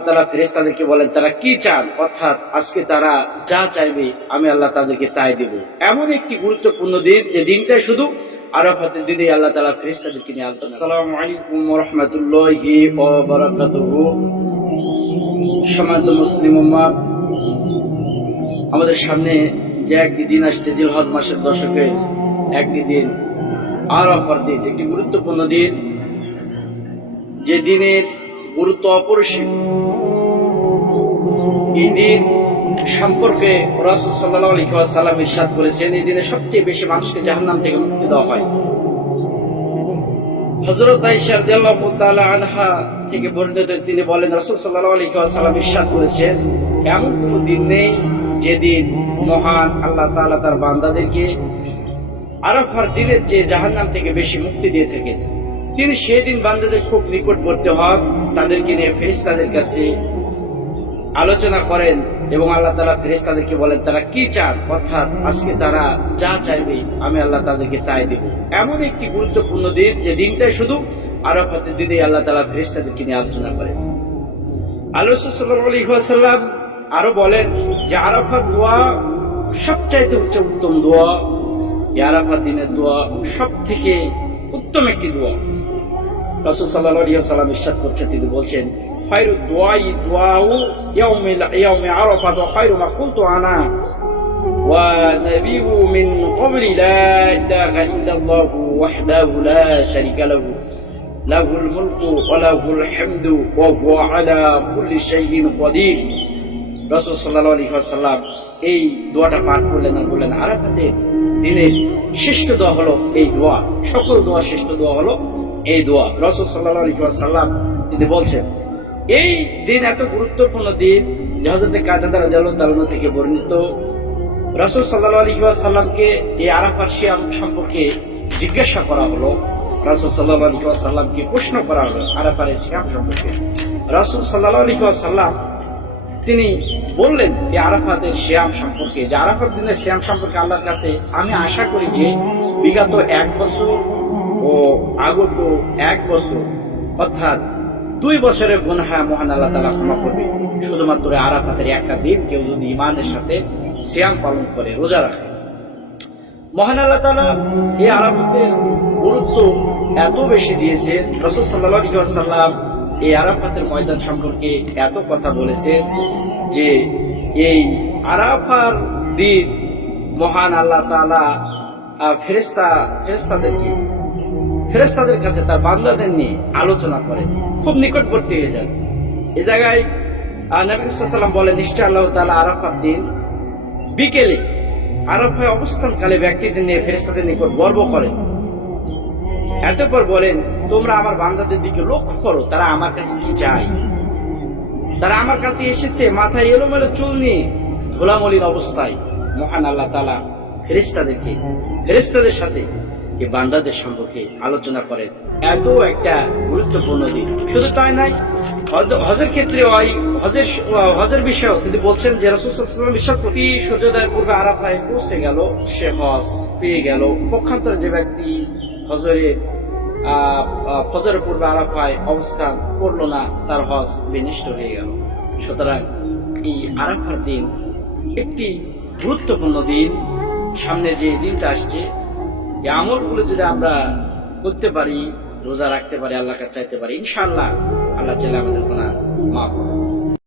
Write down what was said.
তারা ফেরেশতাদেরকে বলেন তারা কি চান, অর্থাৎ আজকে তারা যা চাইবে আমি আল্লাহ তাদেরকে তাই দেব। এমন একটি গুরুত্বপূর্ণ দিন, যে দিনটা শুধু আরাফাতের দিনে আল্লাহ তাআলা ফেরেশতাদেরকে নিয়ে আলোচনা। আসসালামু আলাইকুম ওয়া রাহমাতুল্লাহি ওয়া বারাকাতুহু। সম্মানিত মুসলিম উম্মাহ, আমাদের সামনে যে একটি দিন আসছে, জিলহজ মাসের দশকে একটি দিন, আরাফার দিন, একটি গুরুত্বপূর্ণ দিন, যে দিনের গুরুত্ব অপরিসীম। এই দিন সম্পর্কে রাসূল সাল্লাল্লাহু আলাইহি ওয়াসাল্লাম ইরশাদ করেছেন, এই দিনে সবচেয়ে বেশি মানুষকে জাহান্নাম থেকে মুক্তি দেওয়া হয়। হযরত আয়েশা রাদিয়াল্লাহু তাআলা আনহা থেকে বর্ণিত, তিনি বলেন রাসূল সাল্লাল্লাহু আলাইহি ওয়াসাল্লাম ইরশাদ করেছেন, এমন কোনো দিন নেই যেদিন মহান আল্লাহ তাআলা তার বান্দাদেরকে আরাফার দিনের চেয়ে জাহান্নাম থেকে বেশি মুক্তি দিয়ে থাকেন। তিনি সেদিন বান্দাদের খুব নিকটবর্তী হন, তাদেরকে নিয়ে ফেরেশতাদের কাছে আলোচনা করেন এবং আল্লাহ তাআলা ফেরেশতাদেরকে বলেন তারা কি চান, অর্থাৎ আজকে তারা যা চাইবে আমি আল্লাহ তাদেরকে তাই দেব। এমন একটি গুরুত্বপূর্ণ দিন, যে দিনটা শুধু আরাফাতের দিনে আল্লাহ তাআলা ফেরেশতাদেরকে নিয়ে আলোচনা করেন। আল্লাহ সাল্লাল্লাহু আলাইহি ওয়াসাল্লাম আরো বলেন যে আরাফাত দোয়া সবচাইতে উত্তম দোয়া। এই আরাফাত দিনের দোয়া সব থেকে উত্তম একটি দোয়া। রাসূল সাল্লাল্লাহু আলাইহি ওয়াসাল্লাম ইরশাদ করছেন, তিনি বলছেন খায়রুদ দুআই দুআউ ইয়াউমি আরাফা ওয়া খায়রু মা কুনতু আনা ওয়া নাবিয়্যু মিন ক্বাবলি লা ইলাহা ইল্লাল্লাহু ওয়াহদাহু লা শারীকা লাহু লাহুল মুলকু ওয়া লাহুল হামদু ওয়া হুয়া আলা কুল্লি শাইইন কাদির। রাসূল সাল্লাল্লাহু আলাইহি ওয়াসাল্লাম এই দোয়াটা পাঠ করলেন আর বললেন আরাফাতের দিনের শ্রেষ্ঠ দোয়া হলো এই দোয়া, সকল দোয়া শ্রেষ্ঠ দোয়া হলো এই দোয়া। রাসূল সাল্লাল্লাহু আলাইহি ওয়াসাল্লাম তিনি বলছেন, এই দিন এত গুরুত্বপূর্ণ দিন যে হযরত কাতাদা রাদিয়াল্লাহু তাআলা থেকে বর্ণিত, রাসূল সাল্লাল্লাহু আলাইহি ওয়াসাল্লামকে এই আরাফার সিয়াম সম্পর্কে জিজ্ঞাসা করা হলো। রাসূল সাল্লাল্লাহু আলাইহি ওয়াসাল্লামকে প্রশ্ন করা হলো আরাফার সিয়াম সম্পর্কে। রাসূল সাল্লাল্লাহু আলাইহি ওয়াসাল্লাম তিনি বললেন এই আরাফাতের সিয়াম সম্পর্কে, যে আরাফার দিনের সিয়াম সম্পর্কে আল্লাহর কাছে আমি আশা করি যে বিগত 1 বছর ও আগত 1 বছর, অর্থাৎ 2 বছরের গুনাহ মহান আল্লাহ তাআলা ক্ষমা করবে, শুধুমাত্র আরাফাতের একটা দিন কেউ যদি ঈমানের সাথে সিয়াম পালন করে, রোজা রাখে। মহান আল্লাহ তাআলা এই আরাফাতের গুরুত্ব এত বেশি দিয়েছেন। রাসূল সাল্লাল্লাহু আলাইহি ওয়াসাল্লাম এই আরাফাতের ময়দান সম্পর্কে এত কথা বলেছেন যে এই আরাফার দিন মহান আল্লাহ তাআলা ফেরেশতাদের কাছে তার বান্দাদের নিয়ে আলোচনা করেন, খুব নিকটবর্তী হয়ে যান। এই জায়গায় নবী সাল্লাল্লাহু আলাইহি ওয়াসাল্লাম বলেন, নিশ্চয় আল্লাহ তাআলা আরাফার দিন বিকেলে আরাফায় অবস্থানকালে ব্যক্তিদের নিয়ে ফেরেশতাদের নিকট গর্ব করেন। এতপর বলেন, তোমরা আমার বান্দাদের দিকে লক্ষ্য করো, তারা আমার কাছে কি চায়। তারা আমার কাছে এসেছে মাথায় এলোমেলো চুল নিয়ে, ধুলামলিন অবস্থায়। মহান আল্লাহ তাআলা ফেরেশতাদের সাথে এই বান্দাদের সম্পর্কে আলোচনা করেন। এত একটা গুরুত্বপূর্ণ দিন। শুধু তাই নাই, হজের ক্ষেত্রে হজের বিষয়েও তিনি বলছেন যে রাসূল সাল্লাল্লাহু আলাইহি ওয়াসাল্লাম ইরশাদ করেন, সূর্যোদয়ের পূর্বে আরাফায় পৌঁছে গেল, সে হজ পেয়ে গেল। পক্ষান্তরে যে ব্যক্তি ফজরের পূর্বে আরাফায় অবস্থান করলো না, তার হজ বিনষ্ট হয়ে গেল। সুতরাং এই আরাফার দিন একটি গুরুত্বপূর্ণ দিন। সামনে যে দিনটা আসছে, এই আমলগুলো যদি আমরা করতে পারি, রোজা রাখতে পারি, আল্লাহর কাছে চাইতে পারি, ইনশাআল্লাহ আল্লাহ চাইলে আমাদের গুনাহ মাফ করবেন।